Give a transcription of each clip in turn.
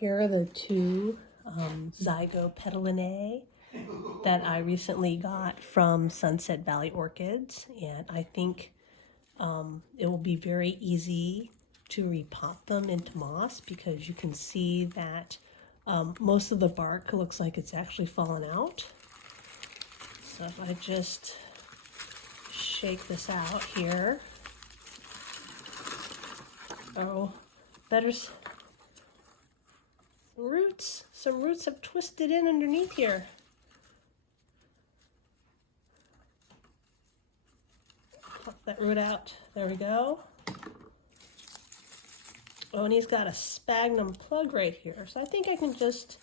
Here are the two Zygopetalums that I recently got from Sunset Valley Orchids, and I think it will be very easy to repot them into moss because you can see that most of the bark looks like it's actually fallen out. So if I just shake this out here, oh, some roots have twisted in underneath here. Pop that root out. There we go. Oh, and he's got a sphagnum plug right here. So I think I can just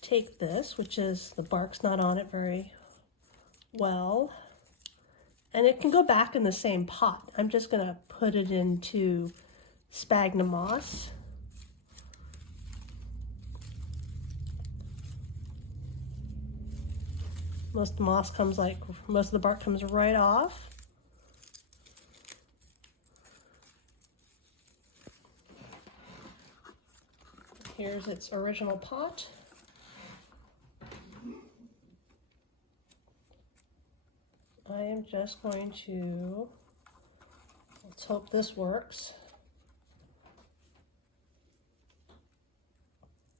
take this, which is the bark's not on it very well, and it can go back in the same pot. I'm just going to put it into sphagnum moss. Most of the moss comes most of the bark comes right off. Here's its original pot. I am just going to, let's hope this works,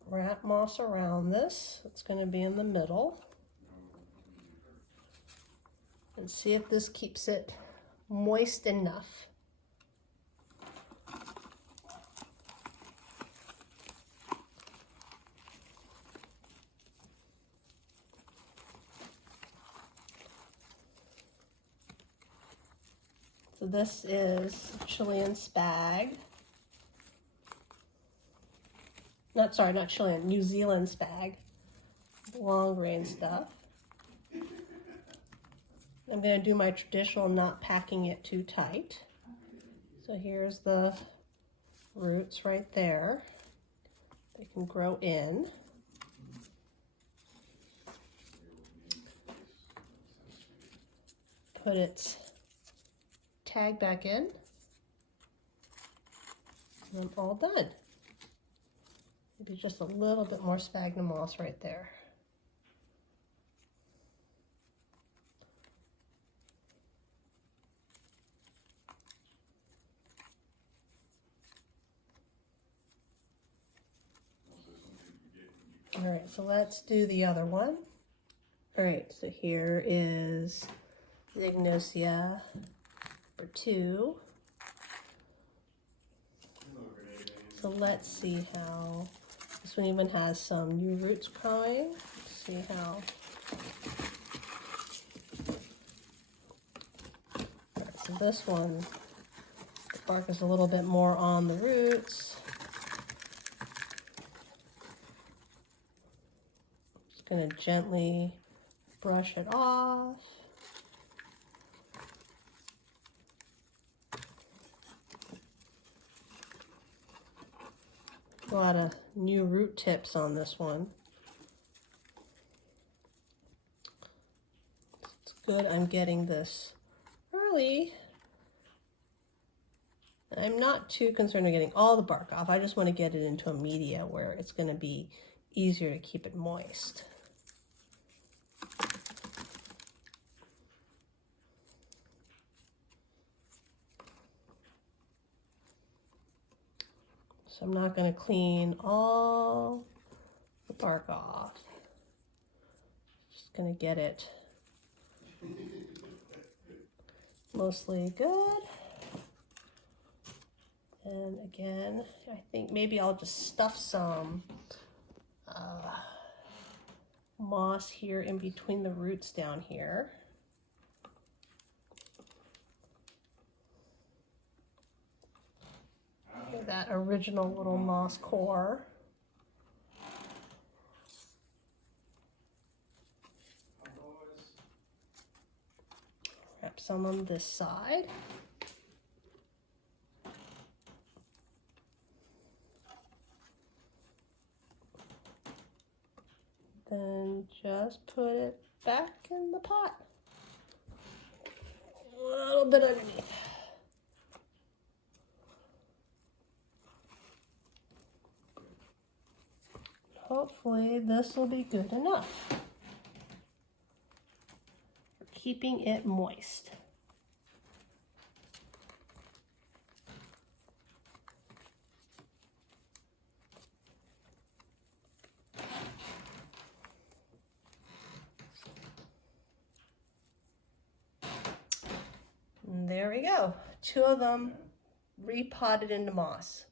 wrap moss around this. It's going to be in the middle. And see if this keeps it moist enough. So this is Chilean spag. Not Chilean, New Zealand spag. Long grain stuff. I'm going to do my traditional not packing it too tight. So here's the roots right there. They can grow in. Put its tag back in. And I'm all done. Maybe just a little bit more sphagnum moss right there. All right, so let's do the other one. All right, so here is Zygnosia number 2. So let's see how, this one even has some new roots growing. Let's see how. All right, so this one, the bark is a little bit more on the roots. Going to gently brush it off. A lot of new root tips on this one. It's good I'm getting this early. I'm not too concerned with getting all the bark off. I just want to get it into a media where it's going to be easier to keep it moist. So I'm not going to clean all the bark off. Just going to get it mostly good. And again, I think maybe I'll just stuff some moss here in between the roots down here. That original little moss core. Wrap some on this side. Then just put it back in the pot. A little bit underneath. hopefully this will be good enough for keeping it moist. And there we go. 2 of them repotted into moss.